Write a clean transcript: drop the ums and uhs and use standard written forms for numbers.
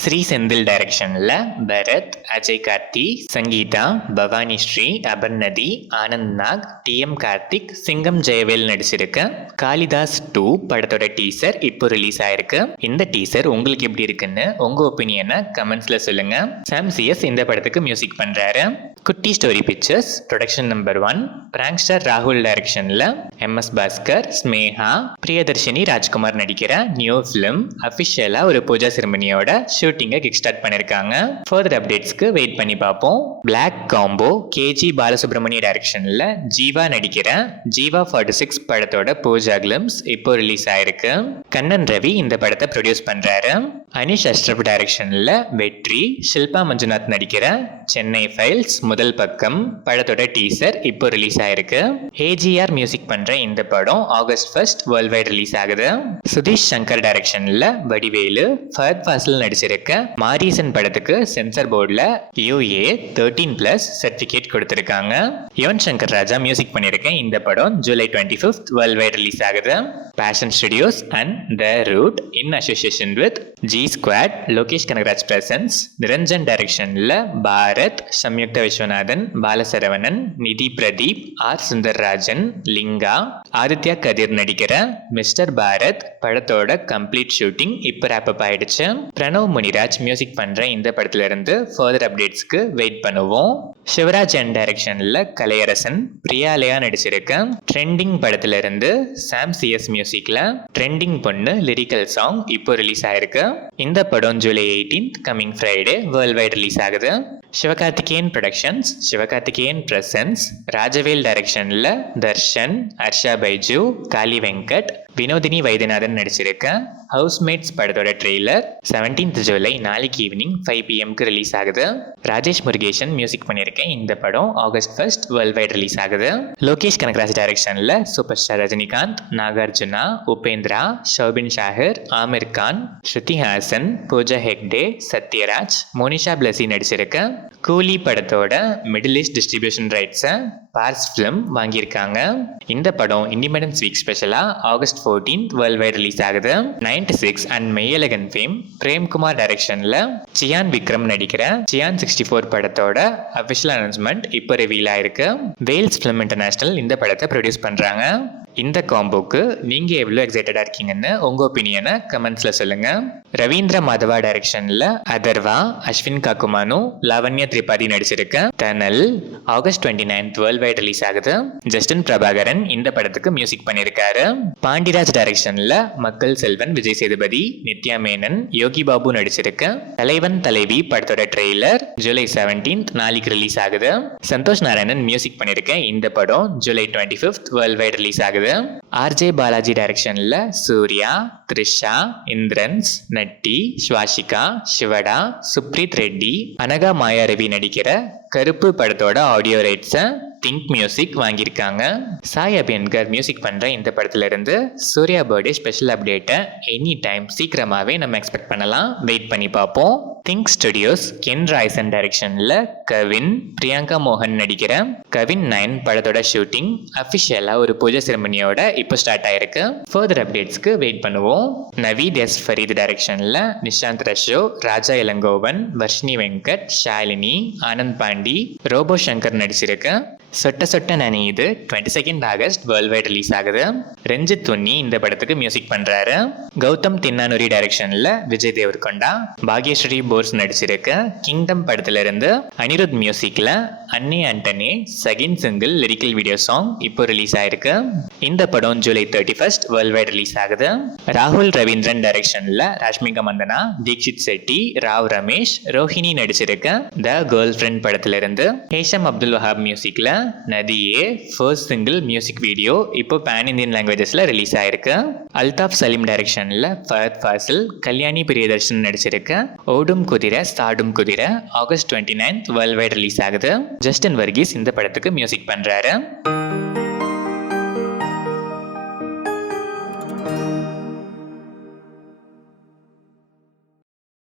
ஸ்ரீ செந்தில் டைரக்ஷனில் Bharat, Ajay Karthi, Sangeetha, Bhavani Sri, Aparnathi, Anand knock, TM Karthik, சிங்கம் ஜெயவேல் நடிச்சிருக்க காளிதாஸ் 2 படத்தோட டீசர் இப்போ ரிலீஸ் ஆயிருக்கு. இந்த டீசர் உங்களுக்கு எப்படி இருக்குன்னு உங்க ஒப்பீனியனை கமெண்ட்ஸ்ல சொல்லுங்க. சாம் CS இந்த படத்துக்கு மியூசிக் பண்றாரு. குட்டி story pictures production number 1 prankster ராகுல் டைரக்ஷன்ல MS பாஸ்கர், ஸ்மேஹா, பிரியதர்ஷினி ராஜ்குமார் நடிக்கிற நியூ ஃபிலிம் அஃபிஷியலா ஒரு பூஜா செரமனியோட ஷூட்டிங்கை கிக் ஸ்டார்ட் பண்ணிருக்காங்க. ஃபர்தர் அப்டேட்ஸ்க்கு வெயிட் பண்ணி பார்ப்போம். பிளாக் காம்போ KG பாலசுப்ரமணிய டைரக்ஷன்ல ஜீவா நடிக்கிற ஜீவா 46 படத்தோட பூஜா கிளிம்ஸ் இப்போ ரிலீஸ் ஆயிருக்கு. கண்ணன் ரவி இந்த படத்தை ப்ரொடியூஸ் பண்றாரு. அனிஷ் அஷ்ரப் டைரக்ஷன்ல வெற்றி, ஷில்பா மஞ்சுநாத் நடிக்கிற சென்னை ஃபைல்ஸ் முதல் பக்கம் படத்தோட டீசர் இப்போ ரிலீஸ் ஆயிருக்கு. AGR மியூசிக் பண்ற இந்த படம் August 1 வேர்ல்ட் வைட் ரிலீஸ் ஆகுது. சுதீஷ் சங்கர் டைரக்ஷன்ல வடிவேலு, ஃபஹத் ஃபாசில் நடிச்சிருக்க மாரீசன் படத்துக்கு சென்சார் போர்டில் UA 13+ சர்டிபிகேட் கொடுத்திருக்காங்க. யுவன் சங்கர் ராஜா மியூசிக் பண்ணிருக்க இந்த படம் July 25 வேர்ல்ட் வைட் ரிலீஸ் ஆகுது. Passion Studios and the Route in association with G Squad, Lokesh Kanagaraj presents, Niranjan டைரக்ஷன்ல பாரத், சம்யுக்தா விஸ்வநாதன், பாலசரவணன், நிதி பிரதீப், ஆர் சுந்தர்ராஜன், லிங்கா, ஆதித்யா கதிர் நடிக்கிற மிஸ்டர் பாரத் படத்தோட கம்ப்ளீட் ஷூட்டிங் இப்போ ரேப்பப் ஆயிடுச்சு. பிரணவ் முனிராஜ் மியூசிக் பண்ற இந்த படத்துல இருந்து ஃபர்தர் அப்டேட்ஸ்க்கு வெயிட் பண்ணுவோம். சிவராஜ் அண்ட் டைரக்ஷன்ல கலையரசன், பிரியாலயா நடிச்சிருக்க ட்ரெண்டிங் படத்துல இருந்து சாம் CS மியூசிக்ல ட்ரெண்டிங் பொண்ணு லிரிக்கல் சாங் இப்போ ரிலீஸ் ஆயிருக்கு. இந்த படம் July 18 coming Friday world wide release ஆகுது. சிவகார்த்திகேயன் ப்ரொடக்ஷன்ஸ், சிவகார்த்திகேயன் பிரசன்ஸ், ராஜவேல் டைரக்ஷன்ல தர்ஷன், ஹர்ஷா பைஜு, காளி வெங்கட், வினோதினி வைத்தியநாதன் நடிச்சிருக்க ஹவுஸ்மேட்ஸ் படத்தோட ட்ரெய்லர் 17th July நாளைக்கு ஈவினிங் 5 PM ரிலீஸ் ஆகுது. ராஜேஷ் முருகேசன் மியூசிக் பண்ணியிருக்கேன் இந்த படம் August 1 வேர்ல்ட் வைட் ரிலீஸ் ஆகுது. லோகேஷ் கனகராஜ் டைரக்ஷன்ல சூப்பர் ஸ்டார் ரஜினிகாந்த், நாகார்ஜுனா, உபேந்திரா, ஷோபின் ஷாஹிர், ஆமிர் கான், ஸ்ருதி ஹாசன், பூஜா ஹெக்டே, சத்யராஜ், மோனிஷா பிளஸி நடிச்சிருக்க கூலி படத்தோட மிடில் ஈஸ்ட் டிஸ்ட்ரிபியூஷன் ரைட்ஸை பார்ஸ் ஃபிலிம் வாங்கியிருக்காங்க. இந்த படம் இண்டிபெண்டன்ஸ் வீக் ஸ்பெஷலா August 14 வேர்ல்ட் வைட் ரிலீஸ் ஆகுது. 96 அண்ட் மெய்யழகன் ஃபேம் பிரேம்குமார் டைரக்ஷன்ல சியான் விக்ரம் நடிக்கிற சியான் 64 படத்தோட அஃபிஷியல் அனௌன்ஸ்மெண்ட் இப்போ ரிவீல் ஆயிருக்கு. வேல்ஸ் ஃபிலிம் இன்டர்நேஷனல் இந்த படத்தை ப்ரொடியூஸ் பண்றாங்க. இந்த காம்போக்கு நீங்க எவ்வளவு எக்ஸைட்டடா இருக்கீங்கன்னு உங்க ஒப்பீனியனை கமெண்ட்ஸ்ல சொல்லுங்க. ரவீந்திர மாதவா டைரக்ஷன்ல அதர்வா, அஸ்வின் காக்குமானு, லாவண்யா திரிபாதி நடிச்சிருக்க Thanal August 29 world wide release ஆகுது. ஜஸ்டின் பிரபாகரன் இந்த படத்துக்கு மியூசிக் பண்ணியிருக்காரு. பாண்டிராஜ் டைரக்ஷன்ல மக்கள் செல்வன், விஜய் சேதுபதி, நித்யா மேனன், யோகி பாபு நடிச்சிருக்க தலைவன் தலைவி படத்தோட ட்ரெய்லர் July 17 நாளைக்கு ரிலீஸ் ஆகுது. சந்தோஷ் நாராயணன் மியூசிக் பண்ணியிருக்க இந்த படம் July 25 வேர்ல்ட் வைட் ரிலீஸ் ஆகுது. RJ பாலாஜி டைரக்ஷன்ல சூர்யா, த்ரிஷா, இந்திரன்ஸ், நட்டி, ஸ்வாசிகா, சிவடா, சுப்ரீத் ரெட்டி, அனகா மாயா ரவி நடிக்கிற கருப்பு படத்தோட ஆடியோ ரைட்ஸை திங்க் மியூசிக் வாங்கியிருக்காங்க. சாய் அபியன்கர் மியூசிக் பண்ற இந்த படத்துல இருந்து சூர்யா பர்த்டே ஸ்பெஷல் அப்டேட்டை எனி டைம் சீக்கிரமாவே நம்ம எக்ஸ்பெக்ட் பண்ணலாம். வெயிட் பண்ணி பார்ப்போம். திங்க் ஸ்டுடியோஸ் கென் ராய்சன் டைரக்ஷன்ல கவின், பிரியங்கா மோகன் நடிக்கிற கவின் 9 படத்தோட ஷூட்டிங் அஃபிஷியலா ஒரு பூஜை செரமனியோட இப்போ ஸ்டார்ட் ஆயிருக்கு. ஃபர்தர் அப்டேட்ஸ்க்கு வெயிட் பண்ணுவோம். நவீத் எஸ் ஃபரீத் டைரக்ஷன்ல நிஷாந்த் ரஷோ, ராஜா இளங்கோவன், வர்ஷினி வெங்கட், ஷாலினி, ஆனந்த் பாண்டி, ரோபோ சங்கர் நடிச்சிருக்க சொட்ட சொட்ட நனையுது 22 August வேர்ல்ட் வைட் ரிலீஸ் ஆகுது. ரஞ்சித் துன்னி இந்த படத்துக்கு மியூசிக் பண்றாரு. கௌதம் தின்னானூரி டைரக்ஷன்ல விஜய் தேவர்கொண்டா, பாக்யஸ்ரீ போர்ஸ் நடிச்சிருக்க கிங்டம் படத்துல இருந்து அனிருத் மியூசிக்ல அன்னே ஆண்டனே second single lyrical video song இப்போ ரிலீஸ் ஆயிருக்கு. இந்த படம் July 31 வேர்ல்ட் வைட் ரிலீஸ் ஆகுது. ராகுல் ரவீந்திரன் டைரக்ஷன்ல ராஷ்மிகா மந்தனா, தீக்ஷித் செட்டி, ராவ் ரமேஷ், ரோஹிணி நடிச்சிருக்க த கேர்ள் ஃப்ரெண்ட் படத்துல இருந்து ஹேஷம் அப்துல் வஹாப் மியூசிக்ல Nadhiye first single music video இப்போ பேன் இந்தியன் லாங்குவேஜஸ்ல ரிலீஸ் ஆயிருக்கு. அல்தாஃப் சலீம் டைரக்ஷன்ல ஃபஹத் ஃபாசில், கல்யாணி பிரியதர்ஷன் நடிச்சிருக்க ஓடும் குதிரை சாடும் குதிரை August 29 வேர்ல்ட் வைட் ரிலீஸ் ஆகுது. ஜஸ்டின் வர்கீஸ் இந்த படத்துக்கு மியூசிக் பண்றாரு.